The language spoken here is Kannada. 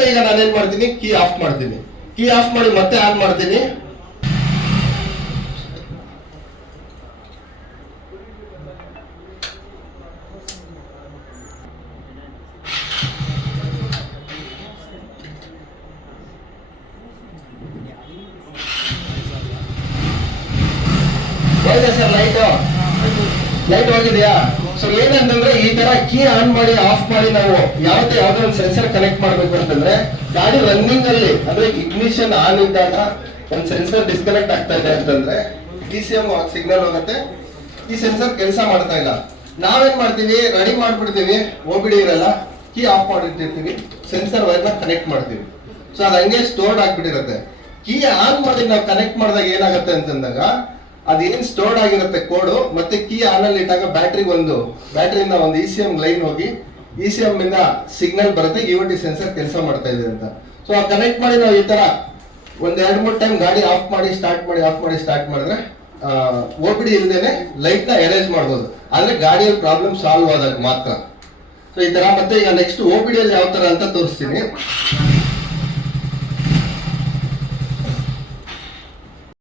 ಮತ್ತೆ ಈಗ ನಾನೇನ್ ಮಾಡ್ತೀನಿ, ಕೀ ಆಫ್ ಮಾಡ್ತೀನಿ. ಕೀ ಆಫ್ ಮಾಡಿ ಮತ್ತೆ ಆನ್ ಮಾಡ್ತೀನಿ. ಹೋಗಿದೆ ಸರ್ ಲೈಟ್ ಹೋಗಿದೆಯಾ? ಸೊ ಏನಂತಂದ್ರೆ ಈ ತರ ಕೀ ಆನ್ ಮಾಡಿ ಆಫ್ ಮಾಡಿ ನಾವು ಯಾವ್ದೋ ಒಂದು ಸೆನ್ಸರ್ ಕನೆಕ್ಟ್ ಮಾಡ್ಬೇಕು ಅಂತಂದ್ರೆ ಗಾಡಿ ರನ್ನಿಂಗ್ ಅಲ್ಲಿ ಅಂದ್ರೆ ಇಗ್ನಿಷನ್ ಆನ್ ಇದ್ದಾಗ ಒಂದು ಸೆನ್ಸರ್ ಡಿಸ್ಕನೆಕ್ಟ್ ಆಗ್ತಾ ಇದೆ ಅಂತಂದ್ರೆ DCM ಸಿಗ್ನಲ್ ಹೋಗುತ್ತೆ, ಈ ಸೆನ್ಸರ್ ಕೆಲಸ ಮಾಡ್ತಾ ಇಲ್ಲ. ನಾವೇನ್ ಮಾಡ್ತೀವಿ, ರೆಡಿ ಮಾಡ್ಬಿಡ್ತೀವಿ, OBD ಇರಲ್ಲ, ಕೀ ಆಫ್ ಮಾಡಿರ್ತೀವಿ, ಸೆನ್ಸರ್ ವೈರ್ನ ಕನೆಕ್ಟ್ ಮಾಡ್ತೀವಿ. ಸೊ ಅದು ಹಂಗೆ ಸ್ಟೋರ್ಡ್ ಆಗ್ಬಿಟ್ಟಿರುತ್ತೆ. ಕೀ ಆನ್ ಮಾಡಿ ನಾವು ಕನೆಕ್ಟ್ ಮಾಡಿದಾಗ ಏನಾಗುತ್ತೆ ಅಂತಂದಾಗ ಅದೇನ್ ಸ್ಟೋರ್ಡ್ ಆಗಿರುತ್ತೆ ಕೋಡು, ಮತ್ತೆ ಕೀ ಆನ್ ಅಲ್ಲಿ ಇಟ್ಟಾಗ ಬ್ಯಾಟ್ರಿಯಿಂದ ಒಂದು ECM ಲೈನ್ ಹೋಗಿ ECM ಇಂದ ಸಿಗ್ನಲ್ ಬರುತ್ತೆ, EOT ಸೆನ್ಸರ್ ಕೆಲಸ ಮಾಡ್ತಾ ಇದೆ ಅಂತ. ಸೊ ಆ ಕನೆಕ್ಟ್ ಮಾಡಿ ನಾವು ಈ ತರ ಒಂದ್ 2-3 ಟೈಮ್ ಗಾಡಿ ಆಫ್ ಮಾಡಿ ಸ್ಟಾರ್ಟ್ ಮಾಡಿದ್ರೆ OBD ಇಲ್ದೇನೆ ಲೈಟ್ ನ ಎರೇಂಜ್ ಮಾಡ್ಬೋದು. ಆದ್ರೆ ಗಾಡಿಯಲ್ಲಿ ಪ್ರಾಬ್ಲಮ್ ಸಾಲ್ವ್ ಆದಾಗ ಮಾತ್ರ. ಸೊ ಈ ತರ. ಮತ್ತೆ ಈಗ ನೆಕ್ಸ್ಟ್ OBD ಅಲ್ಲಿ ಯಾವ ತರ ಅಂತ ತೋರಿಸ್ತೀನಿ.